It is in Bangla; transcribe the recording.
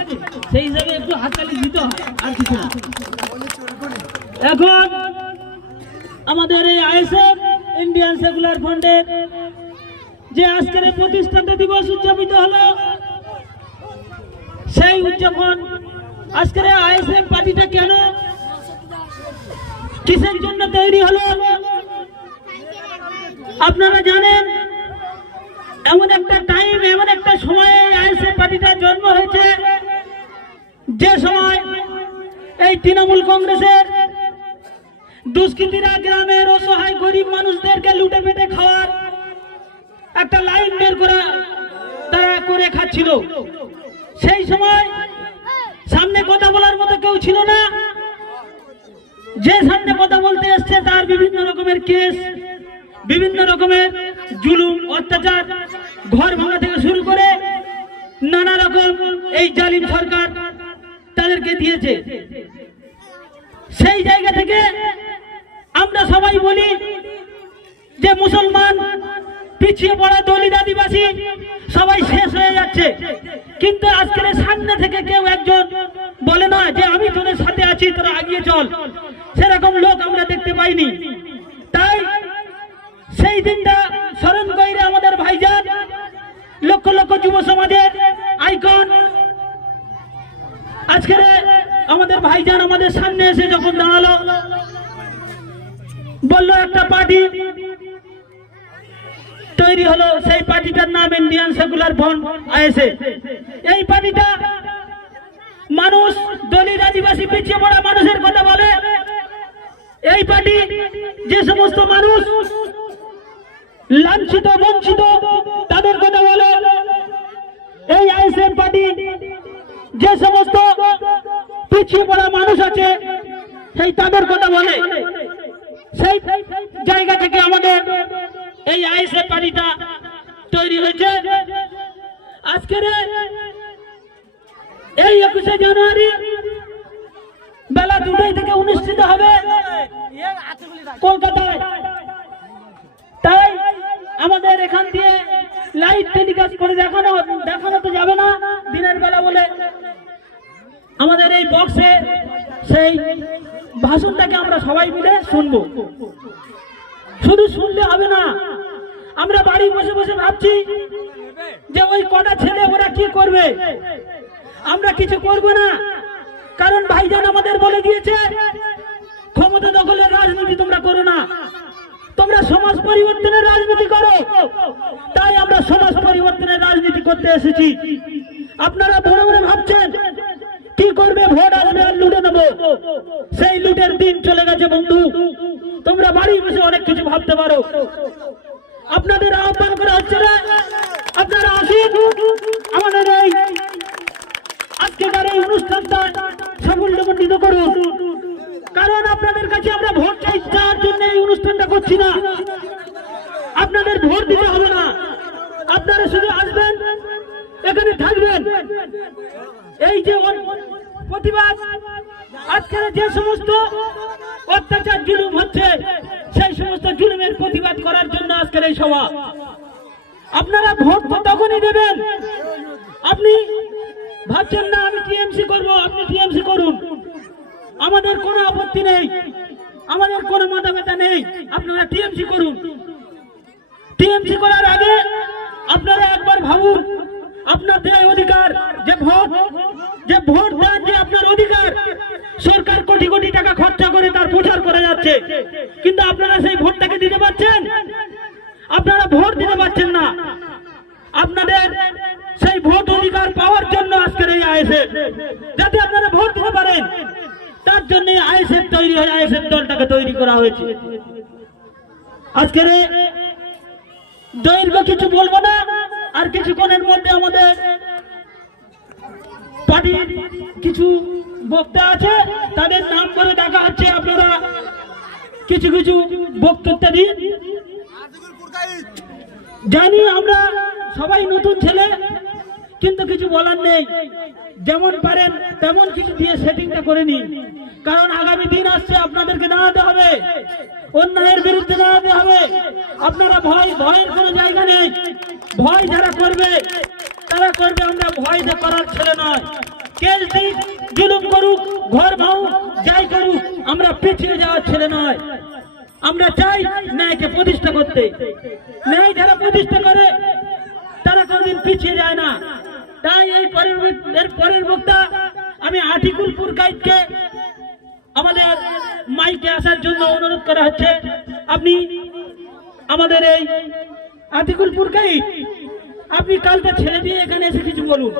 আছে সেই হিসাবে একটু হাততালি দিতে হয়, আর কিছু না। এখন আমাদের এই আইএসএফ ইন্ডিয়ান সেকুলার ফ্রন্টের যে আজকের এই প্রতিষ্ঠাতা দিবস উদযাপিত হলো, সেই উদযাপন আজকের আইএসএফ পার্টিটা কেন কিসের জন্য তৈরি হলো? আপনারা জানেন এমন একটা টাইম এমন একটা সময়ে আইএসএফ পার্টিটার জন্ম হয়েছে। যে সময় এই তৃণমূল কংগ্রেসের দুষ্কৃতীরা গ্রামের অসহায় গরিব মানুষদেরকে লুটে পেটে খাওয়ার একটা লাইন বের করা তারা করে খাচ্ছিল। সেই সময় সামনে কথা বলার মতো কেউ ছিল না। যে সামনে কথা বলতে এসছে তার বিভিন্ন রকমের কেস বিভিন্ন রকমের জুলুম, অত্যাচার। ঘর ভাঙা থেকে শুরু করে নানা রকম এই জালিম সরকার তাদেরকে দিয়েছে। সেই জায়গা থেকে আমরা সবাই বলি যে মুসলমান পিছিয়ে পড়া দলিত আদিবাসী সবাই শেষ হয়ে যাচ্ছে। কিন্তু আজকের সামনে থেকে কেউ একজন বলে না যে আমি তোদের সাথে আছি, তোরা আগিয়ে চল। সেরকম লোক আমরা দেখতে পাইনি। তাই সেই দিনটা স্মরণ লক্ষ লক্ষ যুব সমাজের আইকন। আজকের আমাদের ভাইজান আমাদের সামনে এসে যখন দাঁড়াল, বলল, একটা পার্টি তৈরি হলো। সেই পার্টিটার নাম ইন্ডিয়ান সেকুলার ফ্রন্ট আইএসএ। এই পার্টিটা মানুষ, দলিত আদিবাসী, পিছিয়ে পড়া মানুষের কথা বলে। এই পার্টি যে সমস্ত মানুষ লাঞ্ছিত, বঞ্চিত, তাদের কথা বলে। এই আইএসএম পার্টি যে সমস্ত পিছিয়ে পড়া মানুষ আছে, সেই তাদের কথা বলে। সেই জায়গা থেকে আমাদের এই আইএসএফ পার্টিটা তৈরি হয়েছে। আজকের এই একুশে জানুয়ারি বেলা দুটোই থেকে অনুষ্ঠিত হবে কলকাতায়। তাই আমাদের এখান দিয়ে লাইভ টেলিকাস্ট করে, দেখানো দেখানো তো যাবে না। দিনের বেলা বলে, আমাদের এই বক্সে সেই ভাষণটাকে আমরা সবাই মিলে শুনব। শুধু শুনলে হবে না, আমরা বাড়ি বসে বসে ভাবছি যে ওই কটা ছেলে ওরা কি করবে? আমরা কিছু করব না। কারণ ভাইজান আমাদের বলে দিয়েছে, ক্ষমতা দখলের রাজনীতি তোমরা করো না। তোমরা সমাজ পরিবর্তনের রাজনীতি করো। সমাজ পরিবর্তনের রাজনীতি করতে এসেছি। আপনারা মনে মনে ভাবছেন, কি করবে ভোট আসবে আর লুটে নেব? সেই লুটের দিন চলে গেছে বন্ধু। তোমরা বাড়ি বসে অনেক কিছু ভাবতে পারো। আপনাদের আহ্বান করা হচ্ছে না? আপনারা আসুন। আমাদের এই আজকেকার এই অনুষ্ঠানটা সাফল্যমণ্ডিত করুন। কারণ আপনাদের কাছে আমরা ভোট চাই তার জন্য এই অনুষ্ঠানটা করছি না। আপনাদের ভোট দিতে হবে না। এখানে থাকবেন। এই যে প্রতিবাদ, আজকের যে সমস্ত অত্যাচার, জুলুম হচ্ছে, সেই সমস্ত জুলুমের প্রতিবাদ করার জন্য আজকের এই সভা। আপনারা ভোট তো তখনই দেবেন। আপনি ভাবছেন, না, আমি টিএমসি করব, আপনি টিএমসি করুন। আমাদের কোনো আপত্তি নেই। আমাদের কোনো মাথা ব্যথা নেই। আপনারা টিএমসি করুন। টিএমসি করার আগে আপনারা একবার ভাবুন আপনাদের অধিকার, যে ভোট যে ভোট দেওয়ার যে আপনার অধিকার, সরকার কোটি কোটি টাকা খরচা করে তার প্রচার করে যাচ্ছে। কিন্তু আপনারা সেই ভোটটাকে দিতে পারছেন? আপনারা ভোট দিতে পারছেন না। আপনাদের সেই ভোট অধিকার পাওয়ার জন্য আজকের এই আইএসএফ, যাতে আপনারা ভোট দিতে পারেন, তার জন্য আইএসএফ তৈরি হয়ে আইএসএফ দলটাকে তৈরি করা হয়েছে। আজকের দৈর্ঘ্য কিছু বলব না। আর কিছুক্ষণের মধ্যে আমাদের পার্টির কিছু বক্তা আছে, তাদের নাম করে ডাকা হচ্ছে, আপনারা কিছু কিছু বক্তব্য দিন। জানি আমরা সবাই নতুন ছেলে, কিন্তু কিছু বলার নেই। যেমন পারেন, তেমন কিছু দিয়ে সেটিংটা করে নিন। কারণ আগামী দিন আসছে, আপনাদেরকে দাঁড়াতে হবে। অন্যায়ের বিরুদ্ধে দাঁড়াতে হবে। আপনারা ভয়, ভয়ের কোনো জায়গা নেই। ভয় যারা করবে, তারা করবে আমরা ভয় যে করার ছেলে নয়। কেস দিক করুক, ঘর ভাঙ, যাই করুক, আমরা পিছিয়ে যাওয়ার ছেলে নয়। আমরা চাই ন্যায়কে প্রতিষ্ঠা করতে। ন্যায় যারা প্রতিষ্ঠা করে, তারা কোনদিন পিছিয়ে যায় না। তাই এই পরের পরের বক্তা, আমি আটিকুলপুর গাইডকে আমাদের মাইকে আসার জন্য অনুরোধ করা হচ্ছে। আপনি আমাদের এই আতিকুলপুর গাই আপনি কালটা ছেড়ে দিয়ে এখানে এসে কিছু বলুন।